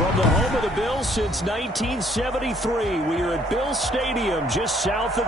From the home of the Bills since 1973, we are at Bills Stadium just south of...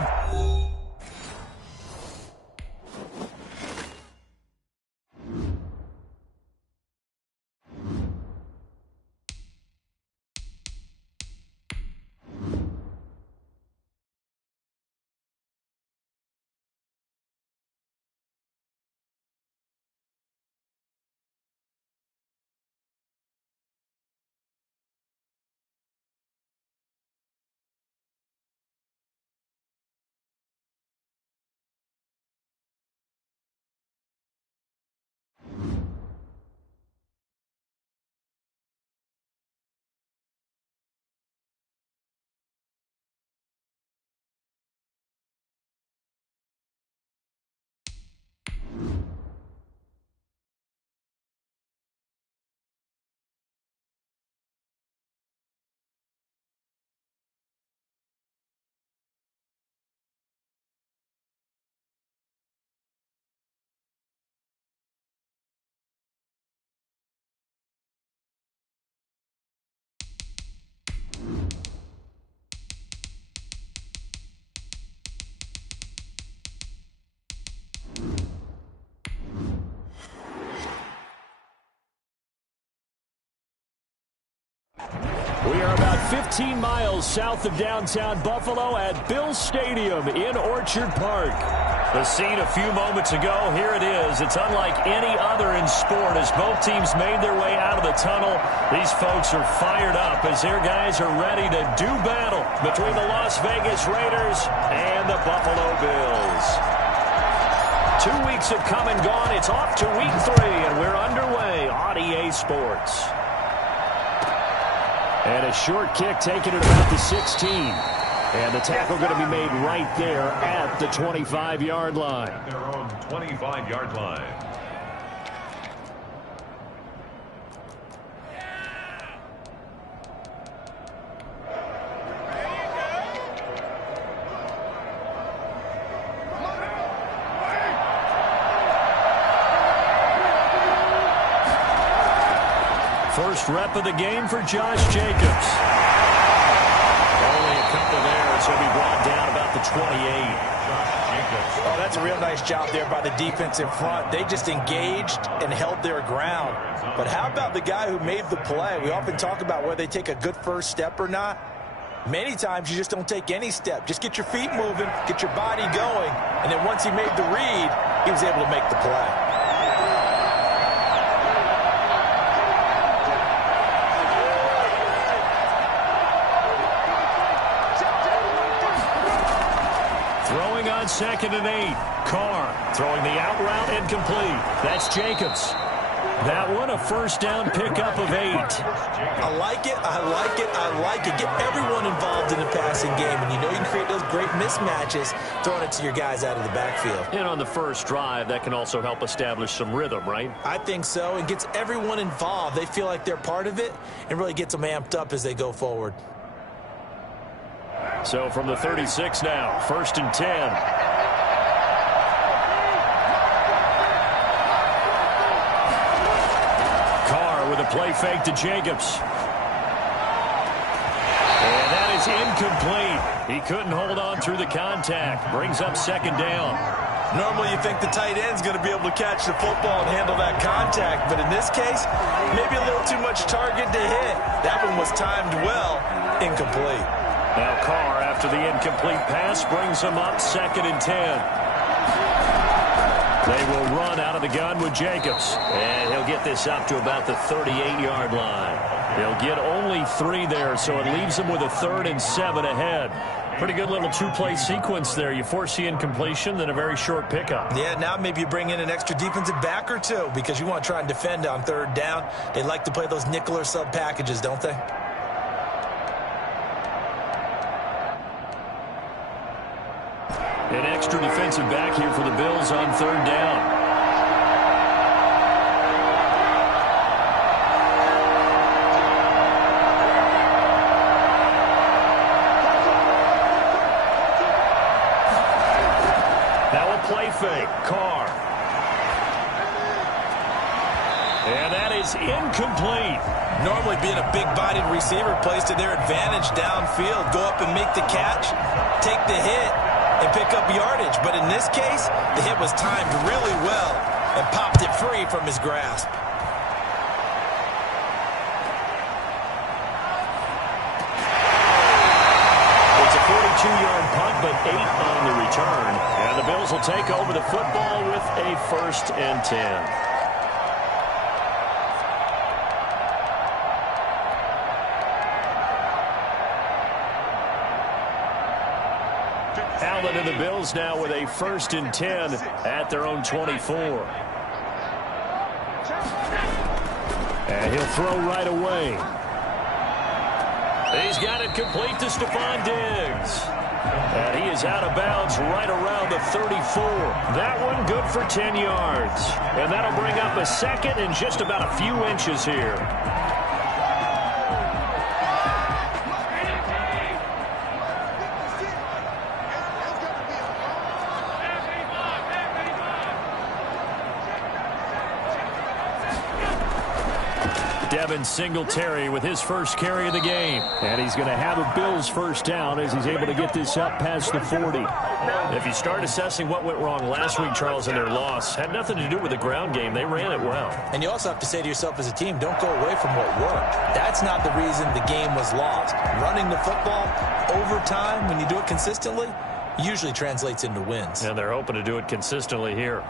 We are about 15 miles south of downtown Buffalo at Bills Stadium in Orchard Park. The scene a few moments ago, here it is. It's unlike any other in sport as both teams made their way out of the tunnel. These folks are fired up as their guys are ready to do battle between the Las Vegas Raiders and the Buffalo Bills. 2 weeks have come and gone. It's off to week 3, and we're underway on EA Sports. And a short kick taken at about the 16. And the tackle going to be made right there at the 25-yard line. At their own 25-yard line. First rep of the game for Josh Jacobs. Only a couple there, so he'll be brought down about the 28. Oh, that's a real nice job there by the defense in front. They just engaged and held their ground. But how about the guy who made the play? We often talk about whether they take a good first step or not. Many times you just don't take any step. Just get your feet moving, get your body going, and then once he made the read, he was able to make the play. On 2nd and 8. Carr throwing the out route incomplete. That's Jacobs. That one a first down pickup of 8. I like it. I like it. I like it. Get everyone involved in the passing game. And you know you can create those great mismatches throwing it to your guys out of the backfield. And on the first drive, that can also help establish some rhythm, right? I think so. It gets everyone involved. They feel like they're part of it and really gets them amped up as they go forward. So from the 36 now, 1st and 10. Carr with a play fake to Jacobs. And that is incomplete. He couldn't hold on through the contact. Brings up 2nd down. Normally you think the tight end's going to be able to catch the football and handle that contact. But in this case, maybe a little too much target to hit. That one was timed well. Incomplete. Now Carr, after the incomplete pass, brings him up 2nd and 10. They will run out of the gun with Jacobs. And he'll get this up to about the 38-yard line. They'll get only 3 there, so it leaves them with a 3rd and 7 ahead. Pretty good little 2-play sequence there. You force the incompletion, then a very short pickup. Yeah, now maybe you bring in an extra defensive back or 2 because you want to try and defend on 3rd down. They like to play those nickel or sub packages, don't they? An extra defensive back here for the Bills on 3rd down. Now a play fake. Carr. And that is incomplete. Normally being a big-bodied receiver plays to their advantage downfield. Go up and make the catch, take the hit, and pick up yardage. But in this case, the hit was timed really well and popped it free from his grasp. It's a 42-yard punt, but 8 on the return. And the Bills will take over the football with a 1st and 10. Allen and the Bills now with a 1st and 10 at their own 24. And he'll throw right away. He's got it complete to Stephon Diggs. And he is out of bounds right around the 34. That one good for 10 yards. And that'll bring up a 2nd and just about a few inches here. Devin Singletary with his first carry of the game. And he's going to have a Bills 1st down as he's able to get this up past the 40. If you start assessing what went wrong last week, Charles, in their loss, had nothing to do with the ground game. They ran it well. And you also have to say to yourself as a team, don't go away from what worked. That's not the reason the game was lost. Running the football over time, when you do it consistently, usually translates into wins. And they're hoping to do it consistently here.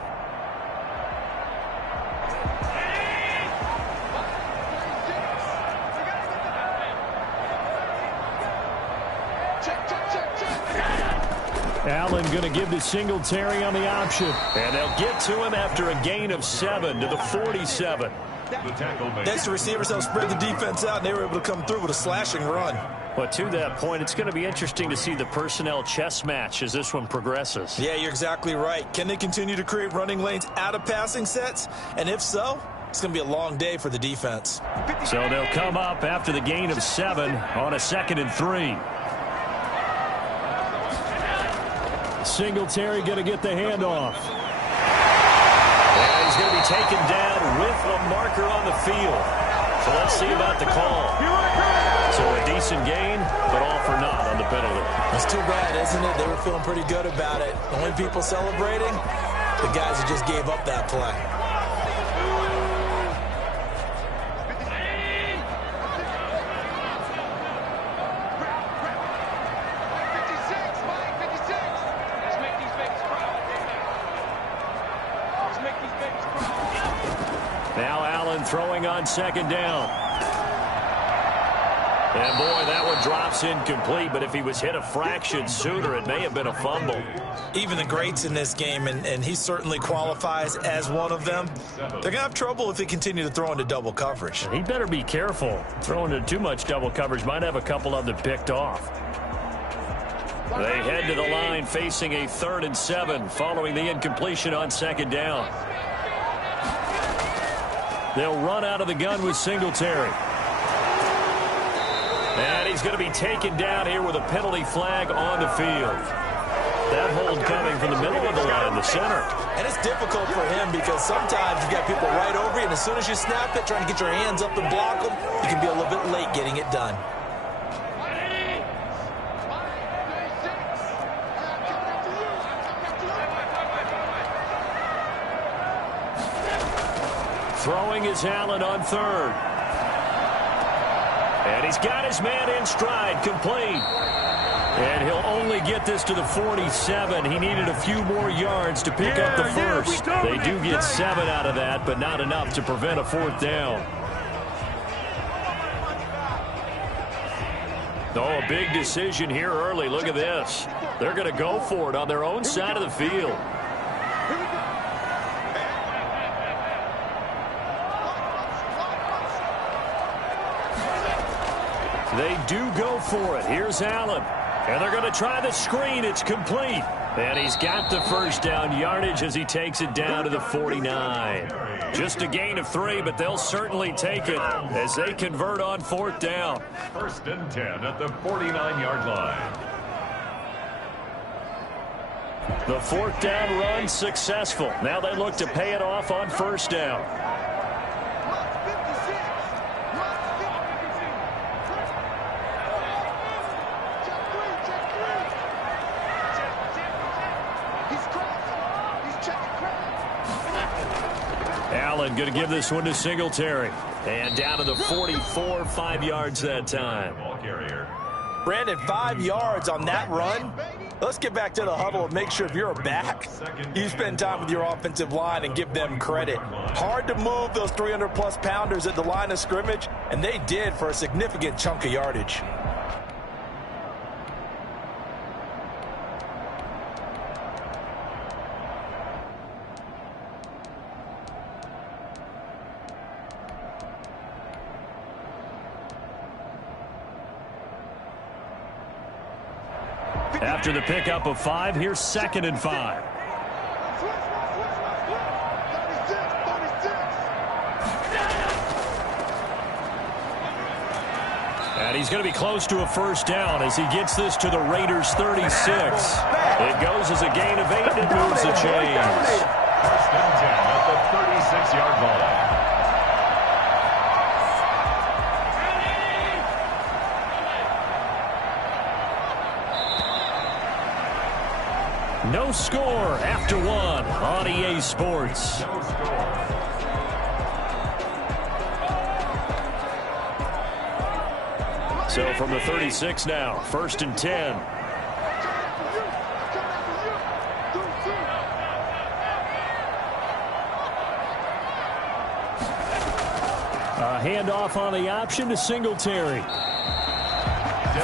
Allen going to give to Singletary on the option. And they'll get to him after a gain of 7 to the 47. Next to receivers, they'll spread the defense out, and they were able to come through with a slashing run. But to that point, it's going to be interesting to see the personnel chess match as this one progresses. Yeah, you're exactly right. Can they continue to create running lanes out of passing sets? And if so, it's going to be a long day for the defense. So they'll come up after the gain of 7 on a 2nd and 3. Singletary going to get the handoff. And he's going to be taken down with a marker on the field. So let's see about the call. So a decent gain, but all for naught on the penalty. It's too bad, isn't it? They were feeling pretty good about it. The only people celebrating, the guys who just gave up that play. Now Allen throwing on 2nd down. And boy, that one drops incomplete, but if he was hit a fraction sooner, it may have been a fumble. Even the greats in this game, and he certainly qualifies as one of them, they're going to have trouble if they continue to throw into double coverage. He better be careful. Throwing into too much double coverage might have a couple of them picked off. They head to the line facing a 3rd and 7 following the incompletion on 2nd down. They'll run out of the gun with Singletary. And he's going to be taken down here with a penalty flag on the field. That hold coming from the middle of the line, the center. And it's difficult for him because sometimes you've got people right over you, and as soon as you snap it, trying to get your hands up and block them, you can be a little bit late getting it done. Throwing is Allen on 3rd. And he's got his man in stride, complete. And he'll only get this to the 47. He needed a few more yards to pick up the 1st. They do get 7 out of that, but not enough to prevent a 4th down. Oh, a big decision here early. Look at this. They're going to go for it on their own side of the field. They do go for it. Here's Allen. And they're going to try the screen. It's complete. And he's got the 1st down yardage as he takes it down to the 49. Just a gain of 3, but they'll certainly take it as they convert on 4th down. 1st and 10 at the 49-yard line. The 4th down run successful. Now they look to pay it off on 1st down. Allen going to give this one to Singletary. And down to the 44, 5 yards that time. Ball carrier. Brandon, 5 yards on that run. Let's get back to the huddle and make sure if you're a back, you spend time with your offensive line and give them credit. Hard to move those 300-plus pounders at the line of scrimmage, and they did for a significant chunk of yardage. After the pickup of 5, here's 2nd and 5. And he's going to be close to a first down as he gets this to the Raiders' 36. It goes as a gain of 8 and moves the chains. First and 10 at the 36-yard line. No score after 1 on EA Sports. No score. So from the 36 now, 1st and 10. A handoff on the option to Singletary.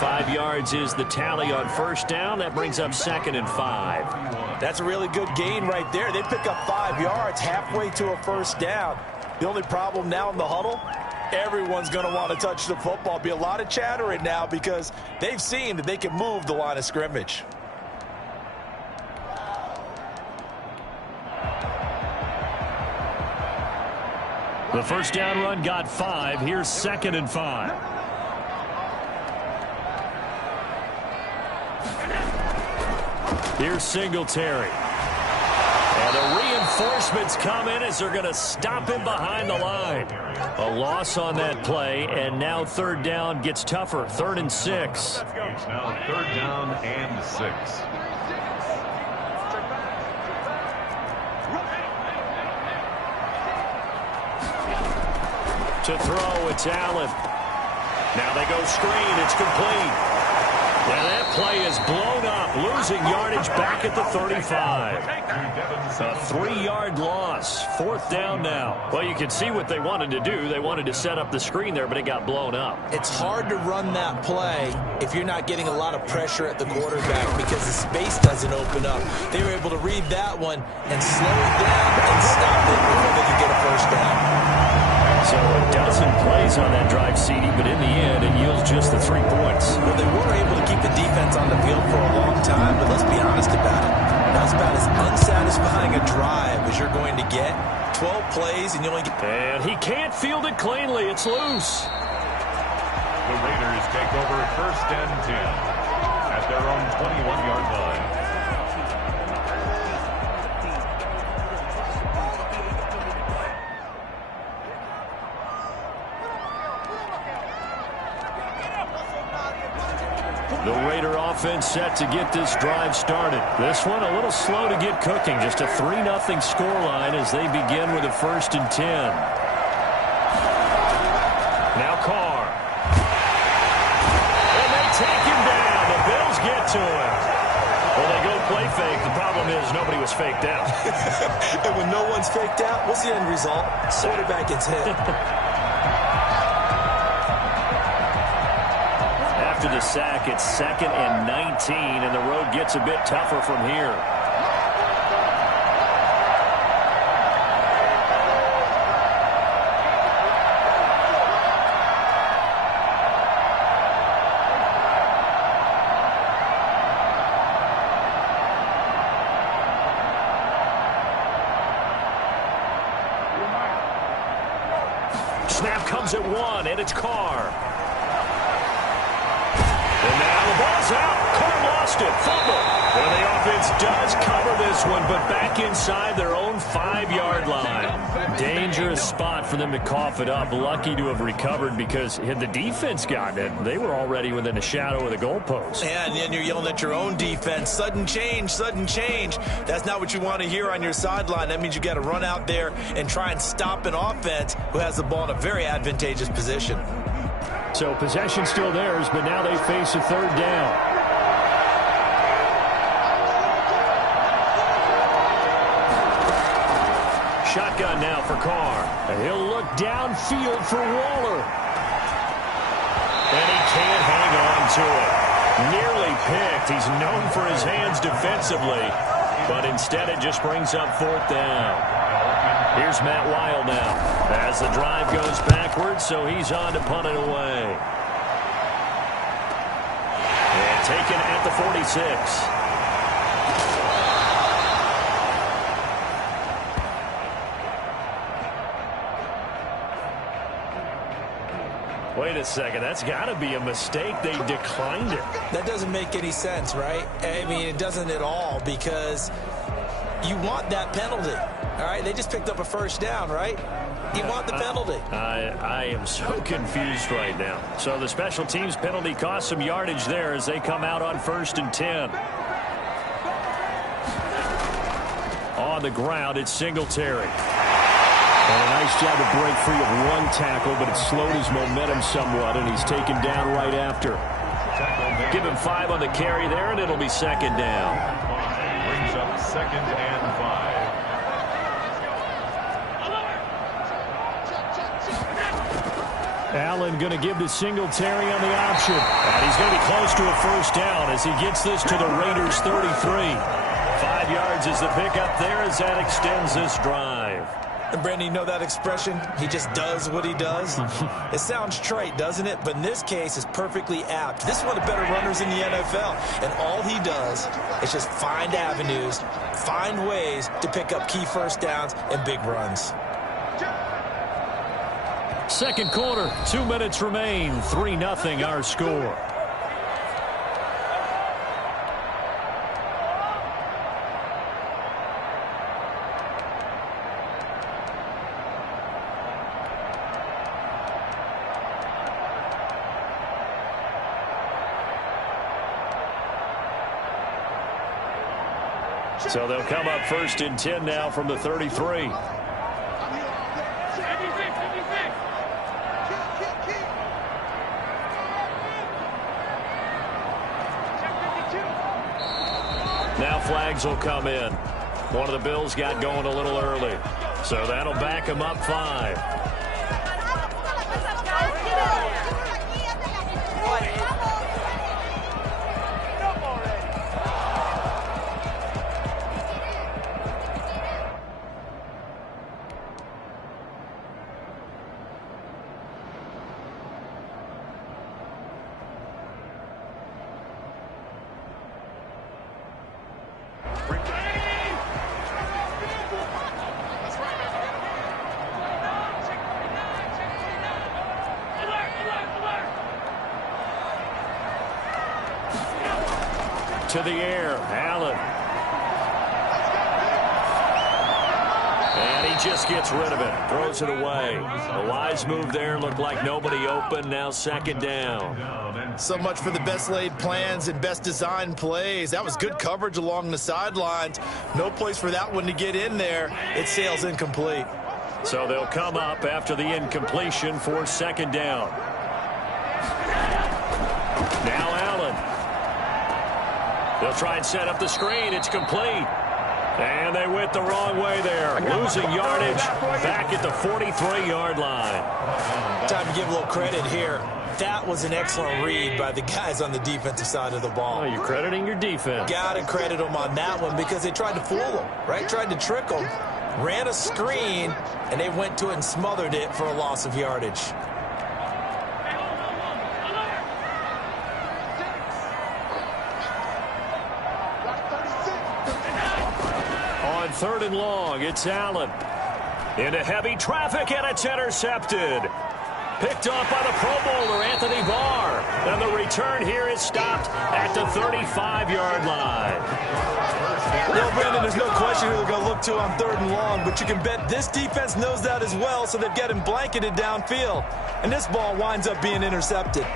5 yards is the tally on first down. That brings up 2nd and 5. That's a really good gain right there. They pick up 5 yards halfway to a first down. The only problem now in the huddle, everyone's going to want to touch the football. Be a lot of chattering now because they've seen that they can move the line of scrimmage. The first down run got 5. Here's 2nd and 5. Here's Singletary. And the reinforcements come in as they're going to stop him behind the line. A loss on that play, and now 3rd down gets tougher. 3rd and 6. It's now 3rd down and 6. To throw, it's Allen. Now they go screen. It's complete. And that play is blown up, losing yardage back at the 35. A 3-yard loss, 4th down now. Well, you can see what they wanted to do. They wanted to set up the screen there, but it got blown up. It's hard to run that play if you're not getting a lot of pressure at the quarterback because the space doesn't open up. They were able to read that one and slow it down and stop it before they could get a first down. So a dozen plays on that drive, CD, but in the end, it yields just the 3 points. Well, they were able to keep the defense on the field for a long time, but let's be honest about it. That's about as unsatisfying a drive as you're going to get. 12 plays, and you only get... And he can't field it cleanly. It's loose. The Raiders take over 1st and 10 at their own 21-yard line. The Raider offense set to get this drive started. This one a little slow to get cooking. Just a 3-0 scoreline as they begin with a 1st and 10. Now Carr. And they take him down. The Bills get to him. Well, they go play fake. The problem is nobody was faked out. And when no one's faked out, what's the end result? Quarterback gets hit. After the sack, it's 2nd and 19, and the road gets a bit tougher from here. Snap comes at 1, and it's Carr. And now the ball's out. Carr lost it. Fumble. And the offense defense does cover this one, but back inside their own 5-yard line. Dangerous spot for them to cough it up. Lucky to have recovered because had the defense gotten it, they were already within a shadow of the goalpost. Yeah, and then you're yelling at your own defense. Sudden change, sudden change. That's not what you want to hear on your sideline. That means you got to run out there and try and stop an offense who has the ball in a very advantageous position. So possession still theirs, but now they face a third down. Shotgun now for Carr. And he'll look downfield for Waller. And he can't hang on to it. Nearly picked. He's known for his hands defensively, but instead it just brings up fourth down. Here's Matt Weil now as the drive goes backwards, so he's on to punt it away. And taken at the 46. Wait a second, that's got to be a mistake. They declined it. That doesn't make any sense, right? I mean, it doesn't at all, because you want that penalty. All right, they just picked up a first down, right? You want the penalty. I am so confused right now. So the special teams penalty cost some yardage there as they come out on 1st and 10. On the ground, it's Singletary. And a nice job to break free of one tackle, but it slowed his momentum somewhat, and he's taken down right after. Give him 5 on the carry there, and it'll be second down. Brings up 2nd and 5. Allen going to give to Singletary on the option. And he's going to be close to a first down as he gets this to the Raiders' 33. 5 yards is the pickup there as that extends this drive. And Brandon, you know that expression? He just does what he does. It sounds trite, doesn't it? But in this case, it's perfectly apt. This is one of the better runners in the NFL. And all he does is just find avenues, find ways to pick up key first downs and big runs. Second quarter, 2 minutes remain. 3-0 our score. So they'll come up 1st and 10 now from the 33. Now flags will come in. One of the Bills got going a little early. So that'll back him up 5. To the air, Allen. And he just gets rid of it, throws it away. A wise move there, looked like nobody open, now second down. So much for the best laid plans and best designed plays. That was good coverage along the sidelines. No place for that one to get in there. It sails incomplete. So they'll come up after the incompletion for second down. Now Allen. They'll try and set up the screen. It's complete. And they went the wrong way there. Losing yardage back at the 43-yard line. Time to give a little credit here. That was an excellent read by the guys on the defensive side of the ball. Oh, you're crediting your defense. Got to credit them on that one because they tried to fool them, right? Tried to trick them. Ran a screen, and they went to it and smothered it for a loss of yardage. On 3rd and long, it's Allen. Into heavy traffic, and it's intercepted. Picked off by the Pro Bowler, Anthony Barr. And the return here is stopped at the 35-yard line. Well, Brandon, there's no question who they're going to look to on 3rd and long, but you can bet this defense knows that as well, so they've got him blanketed downfield. And this ball winds up being intercepted.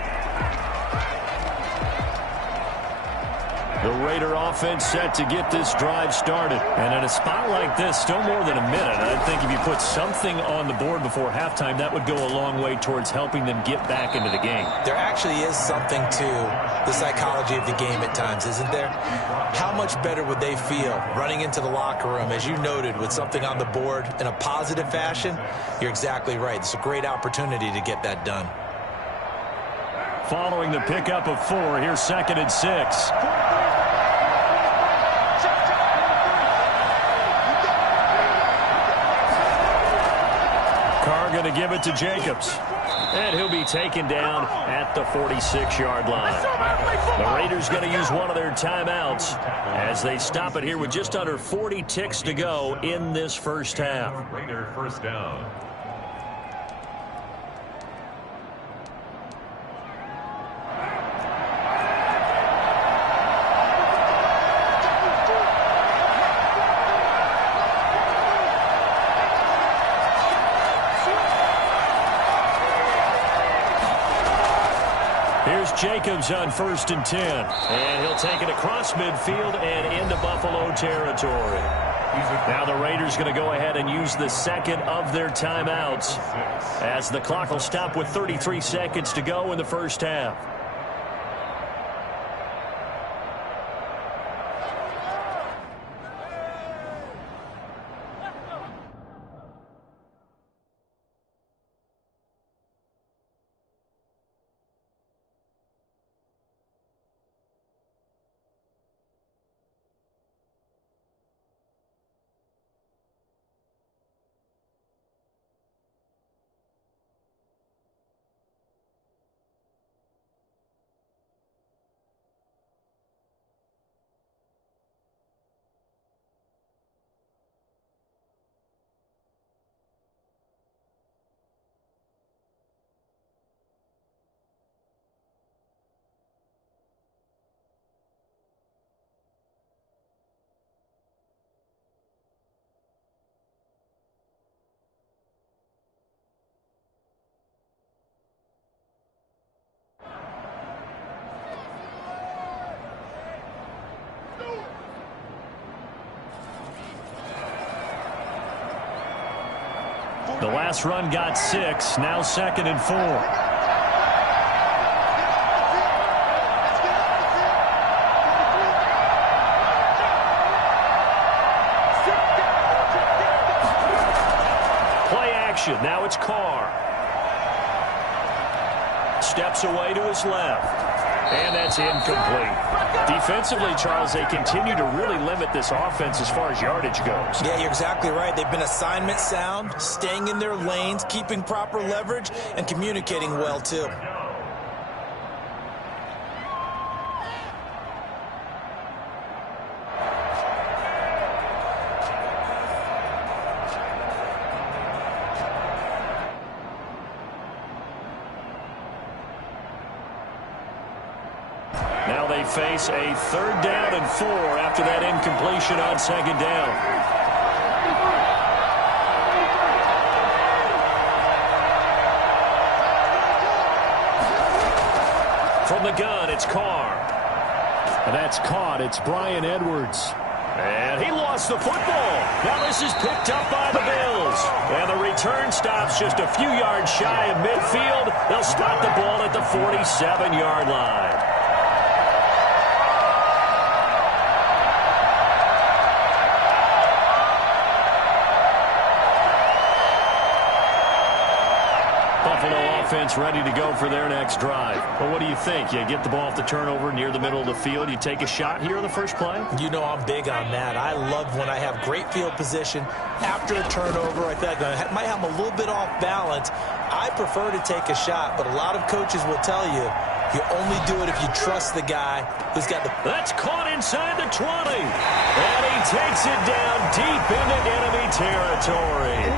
The Raider offense set to get this drive started. And in a spot like this, still more than a minute. I think if you put something on the board before halftime, that would go a long way towards helping them get back into the game. There actually is something to the psychology of the game at times, isn't there? How much better would they feel running into the locker room, as you noted, with something on the board in a positive fashion? You're exactly right. It's a great opportunity to get that done. Following the pickup of 4, here's 2nd and 6. Carr going to give it to Jacobs. And he'll be taken down at the 46-yard line. The Raiders going to use one of their timeouts as they stop it here with just under 40 ticks to go in this first half. Raider first down. Here's Jacobs on 1st and 10. And he'll take it across midfield and into Buffalo territory. Now the Raiders going to go ahead and use the 2nd of their timeouts as the clock will stop with 33 seconds to go in the first half. The last run got 6. Now 2nd and 4. Play action. Now it's Carr. Steps away to his left. And that's incomplete. Defensively, Charles, they continue to really limit this offense as far as yardage goes. Yeah, you're exactly right. They've been assignment sound, staying in their lanes, keeping proper leverage, and communicating well, too. Now they face a 3rd down and 4 after that incompletion on 2nd down. From the gun, it's Carr. And that's caught. It's Bryan Edwards. And he lost the football. Now this is picked up by the Bills. And the return stops just a few yards shy of midfield. They'll spot the ball at the 47-yard line. Buffalo offense ready to go for their next drive. Well, what do you think? You get the ball off the turnover near the middle of the field. You take a shot here on the first play? You know I'm big on that. I love when I have great field position after a turnover. I think I might have them a little bit off balance. I prefer to take a shot, but a lot of coaches will tell you you only do it if you trust the guy who's got the... That's caught inside the 20. And he takes it down deep into enemy territory.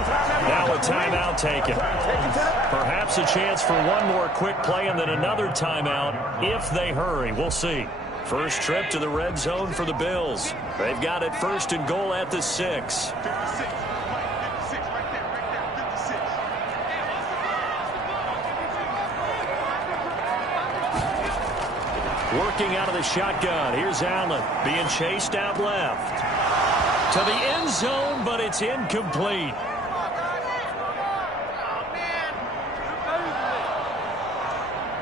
Now a timeout taken. Perhaps a chance for one more quick play and then another timeout if they hurry. We'll see. First trip to the red zone for the Bills. They've got it 1st and goal at the 6. Working out of the shotgun. Here's Allen being chased out left. To the end zone, but it's incomplete.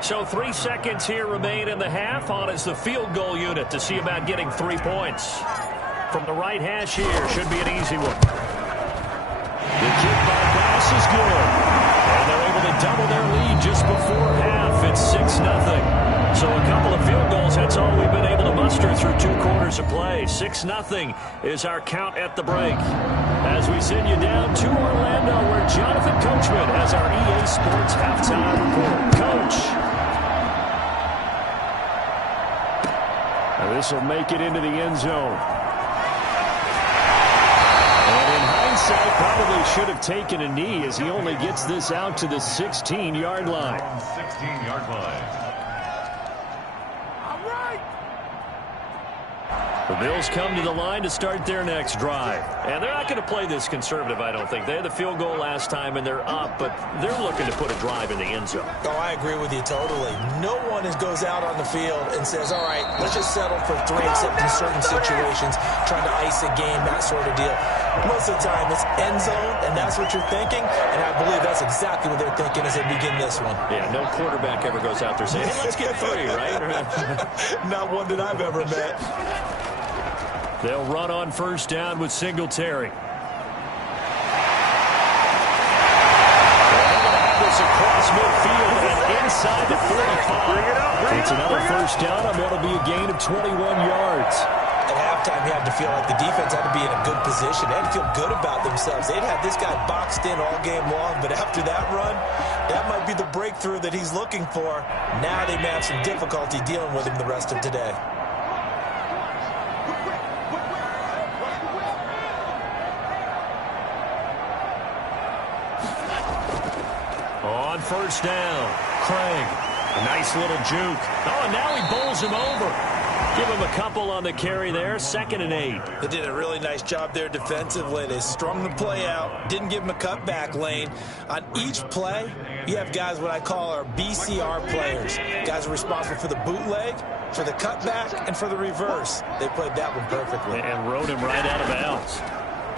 So 3 seconds here remain in the half. On is the field goal unit to see about getting 3 points. From the right hash here, should be an easy one. The kick by Bass is good. And they're able to double their lead just before half. It's 6-0. So a couple of field goals, that's all we've been able to muster through 2 quarters of play. 6-0 is our count at the break. As we send you down to Orlando, where Jonathan Coachman has our EA Sports halftime report. Coach. This will make it into the end zone. And in hindsight, probably should have taken a knee as he only gets this out to the 16-yard line. 16-yard line. The Bills come to the line to start their next drive. And they're not going to play this conservative, I don't think. They had the field goal last time, and they're up, but they're looking to put a drive in the end zone. Oh, I agree with you totally. No one goes out on the field and says, all right, let's just settle for 3, except in certain situations, trying to ice a game, that sort of deal. Most of the time, it's end zone, and that's what you're thinking, and I believe that's exactly what they're thinking as they begin this one. Yeah, no quarterback ever goes out there saying, hey, let's get 3, right? Not one that I've ever met. They'll run on first down with Singletary. They're able to have this across midfield and inside the 45. It's another first down, and that'll be a gain of 21 yards. At halftime, you had to feel like the defense had to be in a good position. They had to feel good about themselves. They'd had this guy boxed in all game long, but after that run, that might be the breakthrough that he's looking for. Now they may have some difficulty dealing with him the rest of today. On first down, Craig. A nice little juke. Oh, and now he bowls him over. Give him a couple on the carry there. 2nd and 8. They did a really nice job there defensively. They strung the play out. Didn't give him a cutback lane. On each play, you have guys what I call our BCR players. Guys are responsible for the bootleg, for the cutback, and for the reverse. They played that one perfectly. And rode him right out of bounds.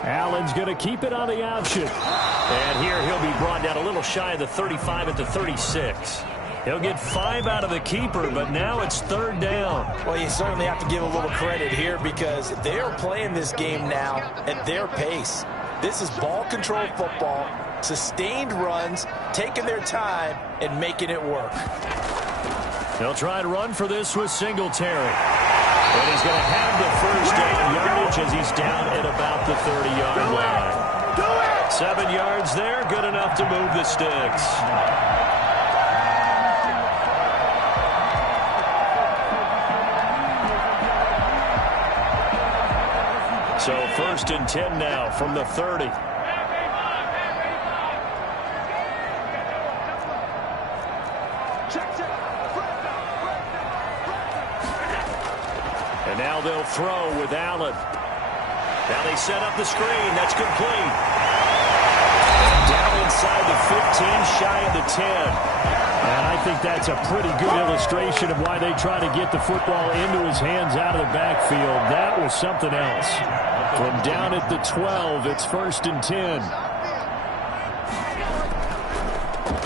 Allen's going to keep it on the option. And here he'll be brought down a little shy of the 35 at the 36. He'll get 5 out of the keeper, but now it's 3rd down. Well, you certainly have to give a little credit here because they are playing this game now at their pace. This is ball control football, sustained runs, taking their time, and making it work. They'll try and run for this with Singletary. And he's going to have the first down yardage as he's down at about the 30-yard line. 7 yards there, good enough to move the sticks. So 1st and 10 now from the 30. And now they'll throw with Allen. Now they set up the screen. That's complete. Down inside the 15, shy of the 10. And I think that's a pretty good illustration of why they try to get the football into his hands out of the backfield. That was something else. From down at the 12, it's 1st and 10.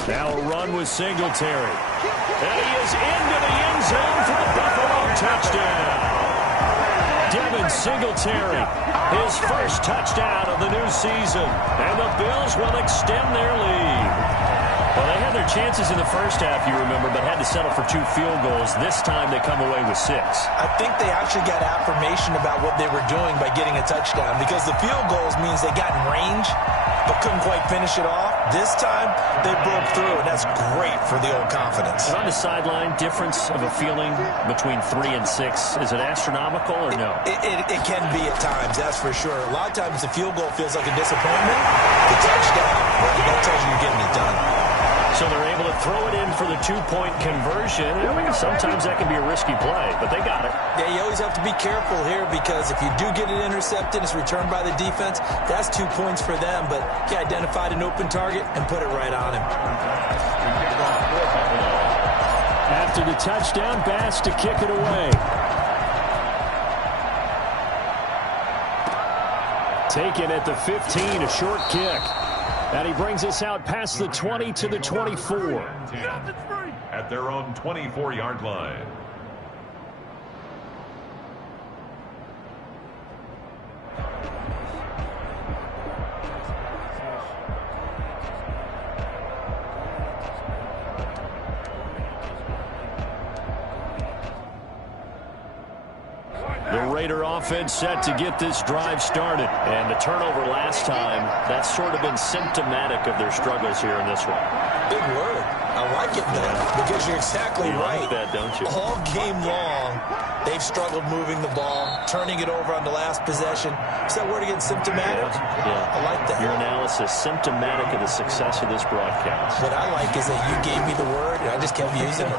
Now a run with Singletary. And he is into the end zone for the Buffalo touchdown. Devin Singletary, his first touchdown of the new season. And the Bills will extend their lead. Well, they had their chances in the first half, you remember, but had to settle for 2 field goals. This time they come away with 6. I think they actually got affirmation about what they were doing by getting a touchdown because the field goals means they got in range but couldn't quite finish it off. This time, they broke through, and that's great for the old confidence. And on the sideline, difference of a feeling between 3 and 6, is it astronomical or no? It can be at times, that's for sure. A lot of times the field goal feels like a disappointment. The touchdown, well, that tells you you're getting it done. So they're able to throw it in for the two-point conversion. Sometimes that can be a risky play, but they got it. Yeah, you always have to be careful here because if you do get it intercepted, it's returned by the defense, that's 2 points for them. But he identified an open target and put it right on him. After the touchdown, Bass to kick it away. Taken at the 15, a short kick. And he brings us out past the 20 to the 24. At their own 24-yard line. The Raider offense set to get this drive started. And the turnover last time, that's sort of been symptomatic of their struggles here in this one. Big word. I like it, though, because you're exactly right. You like that, don't you? All game long, they've struggled moving the ball, turning it over on the last possession. Is that word again, symptomatic? Yeah. I like that. Your analysis, symptomatic of the success of this broadcast. What I like is that you gave me the word, and I just kept using it.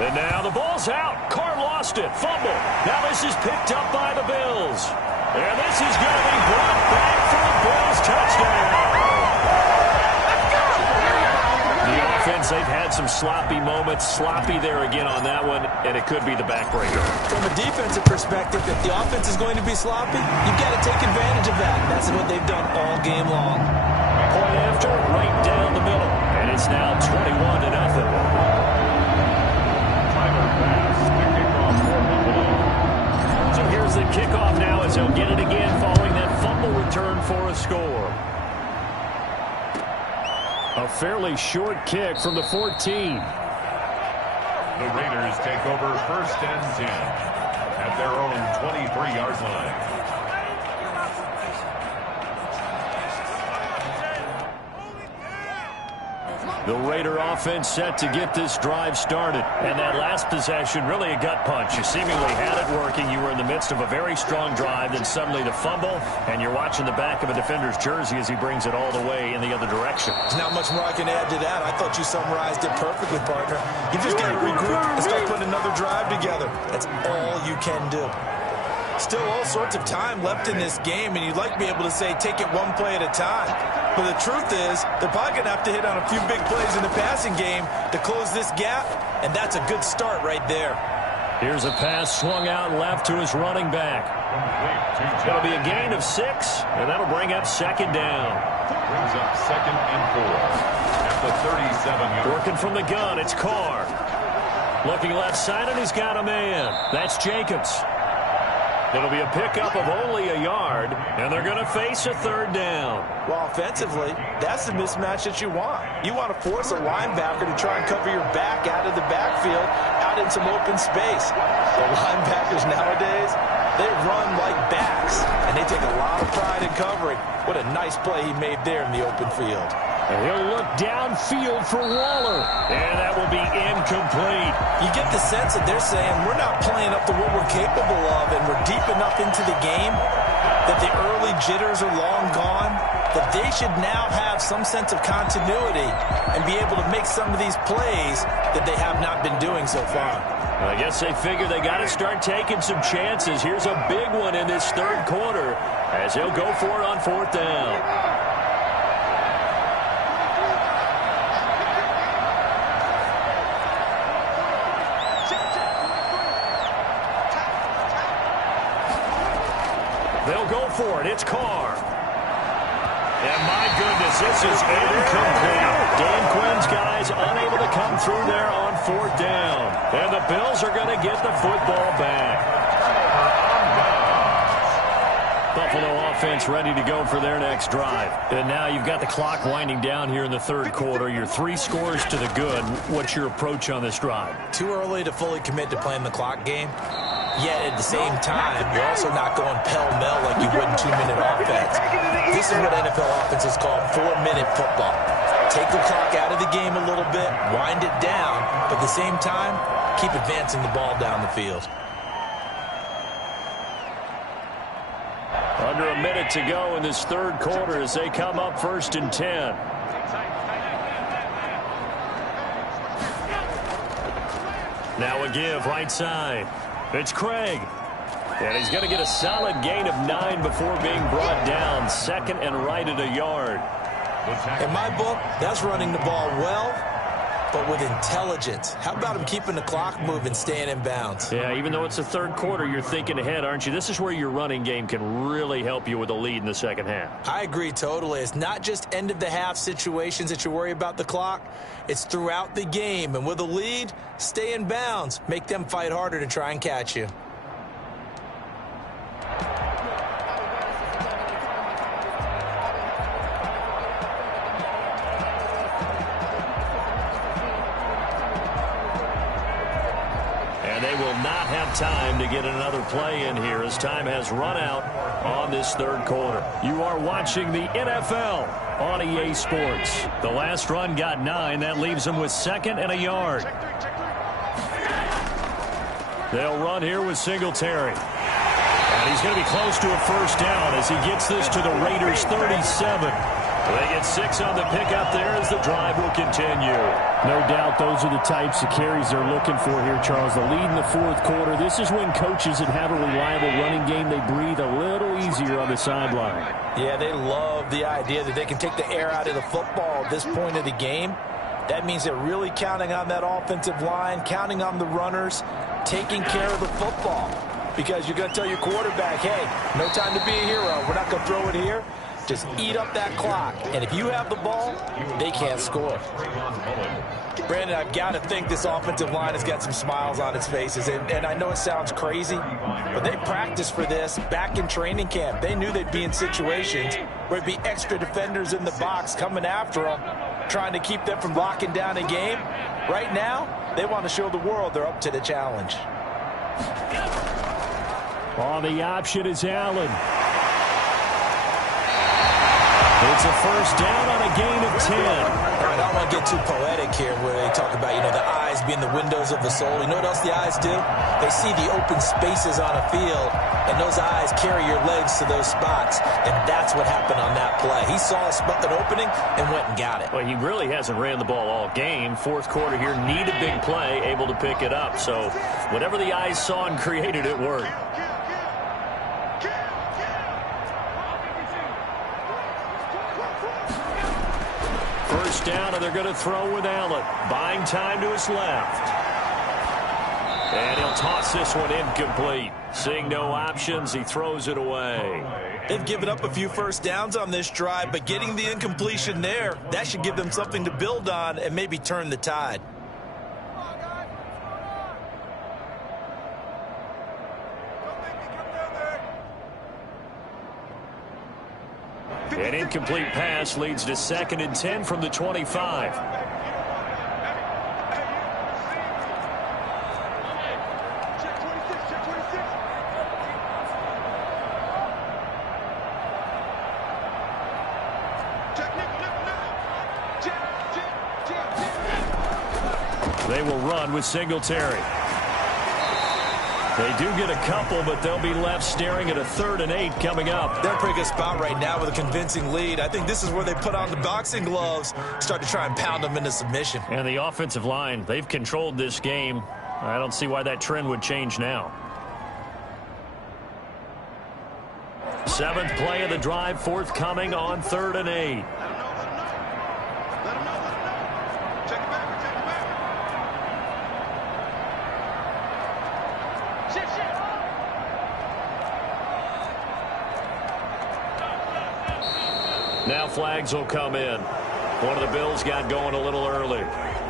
And now the ball's out. Carr lost it. Fumble. Now this is picked up by the Bills. And this is going to be brought back for the Bills touchdown. The offense, they've had some sloppy moments. Sloppy there again on that one, and it could be the backbreaker. From a defensive perspective, if the offense is going to be sloppy, you've got to take advantage of that. That's what they've done all game long. Point after, right down the middle. And it's now 21-0. So here's the kickoff now as they'll get it again following that fumble return for a score. A fairly short kick from the 14. The Raiders take over 1st and 10 at their own 23-yard line. The Raider offense set to get this drive started. And that last possession, really a gut punch. You seemingly had it working. You were in the midst of a very strong drive, then suddenly the fumble, and you're watching the back of a defender's jersey as he brings it all the way in the other direction. There's not much more I can add to that. I thought you summarized it perfectly, partner. You just got to regroup and start putting another drive together. That's all you can do. Still all sorts of time left in this game, and you'd like to be able to say take it one play at a time. But the truth is, they're probably going to have to hit on a few big plays in the passing game to close this gap, and that's a good start right there. Here's a pass swung out left to his running back. It'll be a gain of 6, and that'll bring up 2nd down. Brings up 2nd and 4 at the 37-yard. Working from the gun, it's Carr. Looking left side, and he's got a man. That's Jacobs. It'll be a pickup of only a yard, and they're going to face a 3rd down. Well, offensively, that's the mismatch that you want. You want to force a linebacker to try and cover your back out of the backfield, out in some open space. The linebackers nowadays, they run like backs, and they take a lot of pride in covering. What a nice play he made there in the open field. And he'll look downfield for Waller. And that will be incomplete. You get the sense that they're saying we're not playing up to what we're capable of, and we're deep enough into the game that the early jitters are long gone, that they should now have some sense of continuity and be able to make some of these plays that they have not been doing so far. I guess they figure they got to start taking some chances. Here's a big one in this 3rd quarter as they'll go for it on 4th down. They'll go for it. It's Carr. And my goodness, this is incomplete. Dan Quinn's guys unable to come through there on 4th down. And the Bills are going to get the football back. Buffalo offense ready to go for their next drive. And now you've got the clock winding down here in the 3rd quarter. You're 3 scores to the good. What's your approach on this drive? Too early to fully commit to playing the clock game. Yet at the same time, you're also not going pell-mell like you would in 2-minute offense. This is what NFL offenses call 4-minute football. Take the clock out of the game a little bit, wind it down, but at the same time, keep advancing the ball down the field. Under a minute to go in this 3rd quarter as they come up 1st and 10. Now a give right side. It's Craig. And he's going to get a solid gain of 9 before being brought down. Second and right at a yard. In my book, that's running the ball well, but with intelligence. How about him keeping the clock moving, staying in bounds? Yeah, even though it's the third quarter, you're thinking ahead, aren't you? This is where your running game can really help you with a lead in the second half. I agree totally. It's not just end-of-the-half situations that you worry about the clock. It's throughout the game. And with a lead, stay in bounds. Make them fight harder to try and catch you. Time to get another play in here as time has run out on this third quarter. You are watching the NFL on EA Sports. The last run got 9. That leaves them with second and a yard. They'll run here with Singletary. And he's going to be close to a first down as he gets this to the Raiders' 37. They get 6 on the pickup there as the drive will continue. No doubt those are the types of carries they're looking for here, Charles. The lead in the fourth quarter. This is when coaches that have a reliable running game, they breathe a little easier on the sideline. Yeah, they love the idea that they can take the air out of the football at this point of the game. That means they're really counting on that offensive line, counting on the runners, taking care of the football. Because you're going to tell your quarterback, hey, no time to be a hero. We're not going to throw it here. Just eat up that clock. And if you have the ball, they can't score. Brandon, I've got to think this offensive line has got some smiles on its faces. And I know it sounds crazy, but they practiced for this back in training camp. They knew they'd be in situations where it'd be extra defenders in the box coming after them, trying to keep them from locking down a game. Right now, they want to show the world they're up to the challenge. On the option is Allen. It's a first down on a gain of 10. All right, I don't want to get too poetic here where they talk about, the eyes being the windows of the soul. You know what else the eyes do? They see the open spaces on a field, and those eyes carry your legs to those spots, and that's what happened on that play. He saw an opening and went and got it. Well, he really hasn't ran the ball all game. Fourth quarter here, need a big play, able to pick it up. So whatever the eyes saw and created, it worked. First down, and they're going to throw with Allen. Buying time to his left. And he'll toss this one incomplete. Seeing no options, he throws it away. They've given up a few first downs on this drive, but getting the incompletion there, that should give them something to build on and maybe turn the tide. An incomplete pass leads to 2nd and 10 from the 25. They will run with Singletary. They do get a couple, but they'll be left staring at a 3rd and 8 coming up. They're in a pretty good spot right now with a convincing lead. I think this is where they put on the boxing gloves, start to try and pound them into submission. And the offensive line, they've controlled this game. I don't see why that trend would change now. 7th play of the drive, forthcoming on 3rd and 8. Now flags will come in. One of the Bills got going a little early.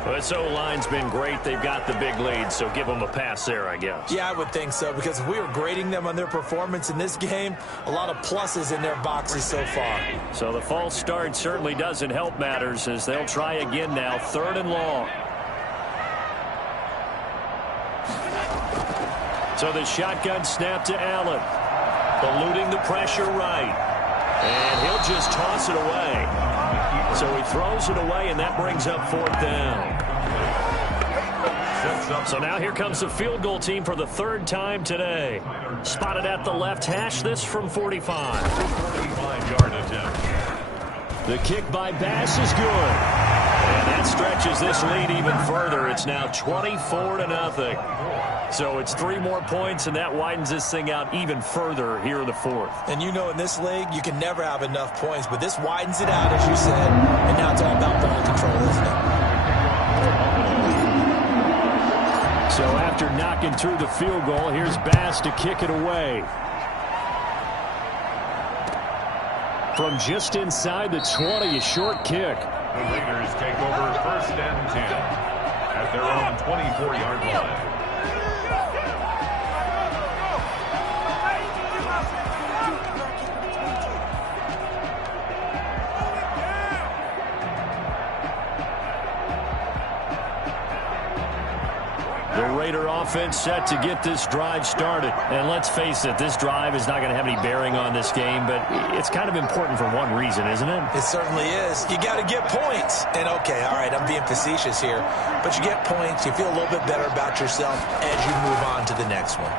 This O-line's been great. They've got the big lead, so give them a pass there, I guess. Yeah, I would think so, because if we were grading them on their performance in this game, a lot of pluses in their boxes so far. So the false start certainly doesn't help matters as they'll try again now, 3rd and long. So the shotgun snap to Allen. Eluding the pressure right. And he'll just toss it away. So he throws it away, and that brings up 4th down. So now here comes the field goal team for the 3rd time today. Spotted at the left hash, this from 45. 45-yard attempt. The kick by Bass is good. And that stretches this lead even further. It's now 24-0. So it's 3 more points, and that widens this thing out even further here in the fourth. And you know, in this league, you can never have enough points, but this widens it out, as you said, and now it's all about ball control, isn't it? So after knocking through the field goal, here's Bass to kick it away. From just inside the 20, a short kick. The Raiders take over 1st and 10 at their own 24-yard line. The Raider offense set to get this drive started. And let's face it, this drive is not going to have any bearing on this game, but it's kind of important for one reason, isn't it? It certainly is. You got to get points. And, okay, all right, I'm being facetious here, but you get points, you feel a little bit better about yourself as you move on to the next one.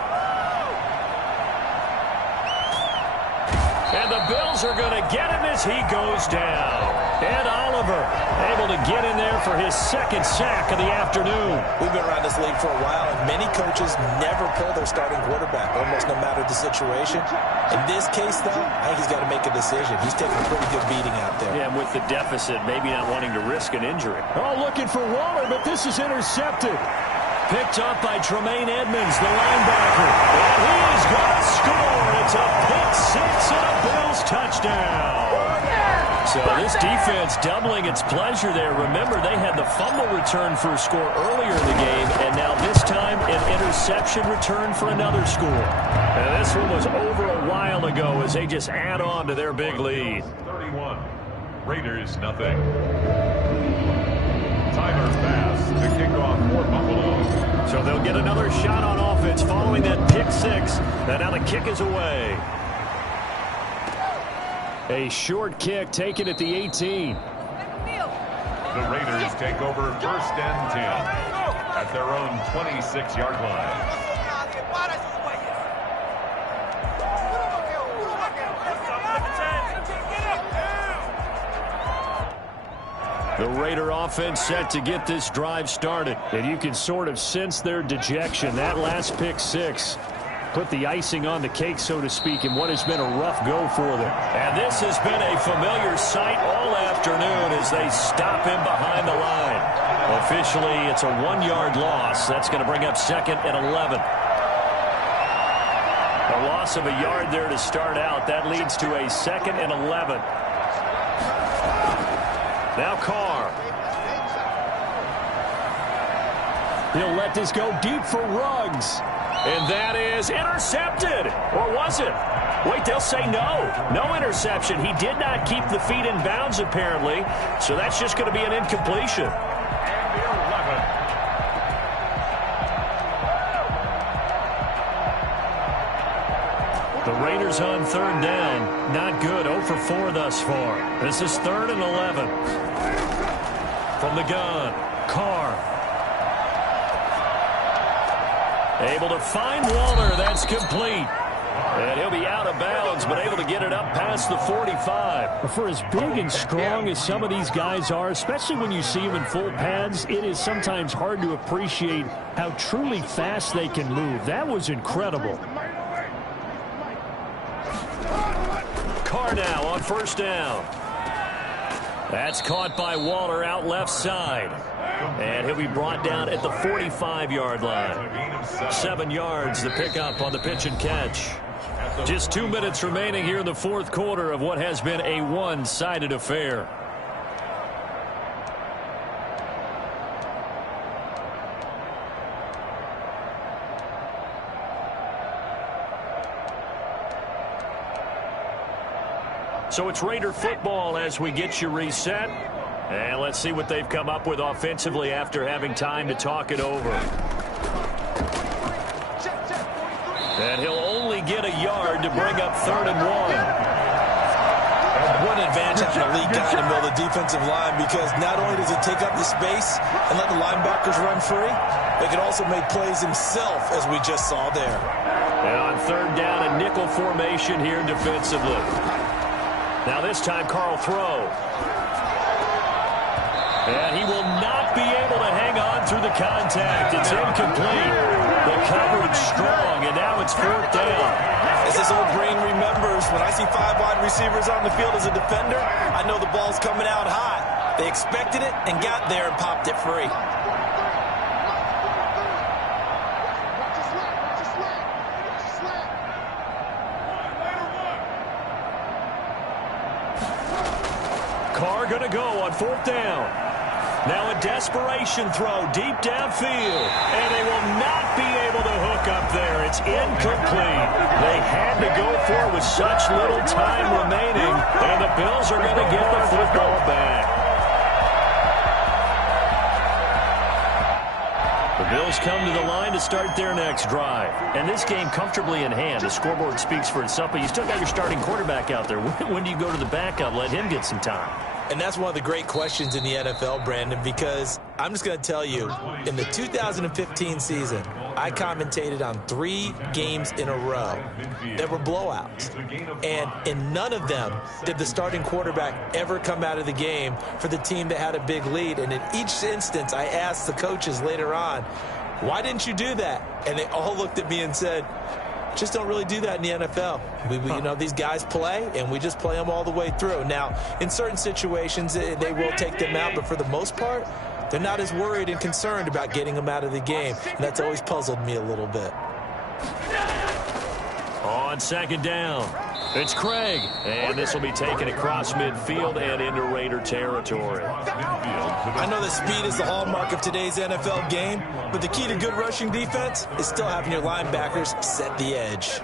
And the Bills are going to get him as he goes down. Ed Oliver able to get in there for his 2nd sack of the afternoon. We've been around this league for a while, and many coaches never pull their starting quarterback, almost no matter the situation. In this case, though, I think he's got to make a decision. He's taking a pretty good beating out there. Yeah, and with the deficit, maybe not wanting to risk an injury. Oh, looking for Waller, but this is intercepted. Picked up by Tremaine Edmonds, the linebacker. And he is going to score. It's a pick-6 and a Bills touchdown. So this defense doubling its pleasure there. Remember, they had the fumble return for a score earlier in the game, and now this time an interception return for another score. And this one was over a while ago as they just add on to their big lead. 31. Raiders, nothing. Tyler Bass to kick off for Buffalo. So they'll get another shot on offense following that pick-6. And now the kick is away. A short kick taken at the 18. The Raiders take over 1st and 10 at their own 26-yard line. The Raider offense set to get this drive started. And you can sort of sense their dejection. That last pick-6 put the icing on the cake, so to speak, in what has been a rough go for them. And this has been a familiar sight all afternoon as they stop him behind the line. Officially, it's a 1-yard loss. That's going to bring up 2nd and 11. A loss of a yard there to start out. That leads to a 2nd and 11. Now Carr. He'll let this go deep for Ruggs. And that is intercepted. Or was it? Wait, they'll say no. No interception. He did not keep the feet in bounds, apparently. So that's just going to be an incompletion. And the 11. The Raiders on 3rd down. Not good. 0 for 4 thus far. This is 3rd and 11. From the gun, Carr. Able to find Waller. That's complete. And he'll be out of bounds, but able to get it up past the 45. For as big and strong as some of these guys are, especially when you see them in full pads, it is sometimes hard to appreciate how truly fast they can move. That was incredible. Carr now on 1st down. That's caught by Waller out left side. And he'll be brought down at the 45-yard line. 7 yards, the pickup on the pitch and catch. Just 2 minutes remaining here in the 4th quarter of what has been a one-sided affair. So it's Raider football as we get you reset. And let's see what they've come up with offensively after having time to talk it over. And he'll only get a yard to bring up 3rd and 1. What an advantage having a lead guy in the middle of the defensive line, because not only does he take up the space and let the linebackers run free, but he can also make plays himself, as we just saw there. And on 3rd down, a nickel formation here defensively. Now this time, Carl throw. And he will not be able to hang on through the contact. It's incomplete. The coverage strong, and now it's 4th down. As this old brain remembers, when I see 5 wide receivers on the field as a defender, I know the ball's coming out hot. They expected it and got there and popped it free. Carr going to go on 4th down. Now a desperation throw deep downfield. And they will not be able to hook up there. It's incomplete. They had to go for it with such little time remaining. And the Bills are going to get the football back. The Bills come to the line to start their next drive. And this game comfortably in hand. The scoreboard speaks for itself, but you still got your starting quarterback out there. When do you go to the backup? Let him get some time. And that's one of the great questions in the NFL, Brandon, because I'm just going to tell you, in the 2015 season, I commentated on 3 games in a row that were blowouts. And in none of them did the starting quarterback ever come out of the game for the team that had a big lead. And in each instance, I asked the coaches later on, why didn't you do that? And they all looked at me and said, just don't really do that in the NFL. You know, these guys play, and we just play them all the way through. Now, in certain situations, they will take them out, but for the most part, they're not as worried and concerned about getting them out of the game, and that's always puzzled me a little bit. On 2nd down, it's Craig, and this will be taken across midfield and into Raider territory. I know that speed is the hallmark of today's NFL game, but the key to good rushing defense is still having your linebackers set the edge.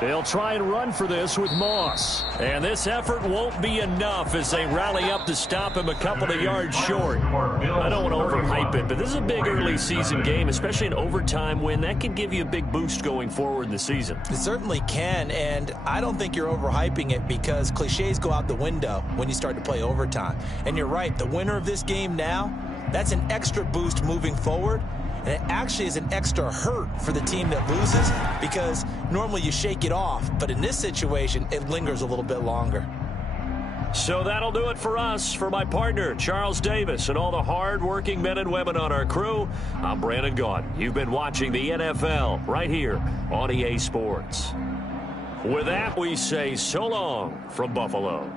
They'll try and run for this with Moss. And this effort won't be enough as they rally up to stop him a couple of yards short. I don't want to overhype it, but this is a big early season game, especially an overtime win. That can give you a big boost going forward in the season. It certainly can, and I don't think you're overhyping it because cliches go out the window when you start to play overtime. And you're right, the winner of this game now, that's an extra boost moving forward. And it actually is an extra hurt for the team that loses because normally you shake it off. But in this situation, it lingers a little bit longer. So that'll do it for us. For my partner, Charles Davis, and all the hard-working men and women on our crew, I'm Brandon Gaudin. You've been watching the NFL right here on EA Sports. With that, we say so long from Buffalo.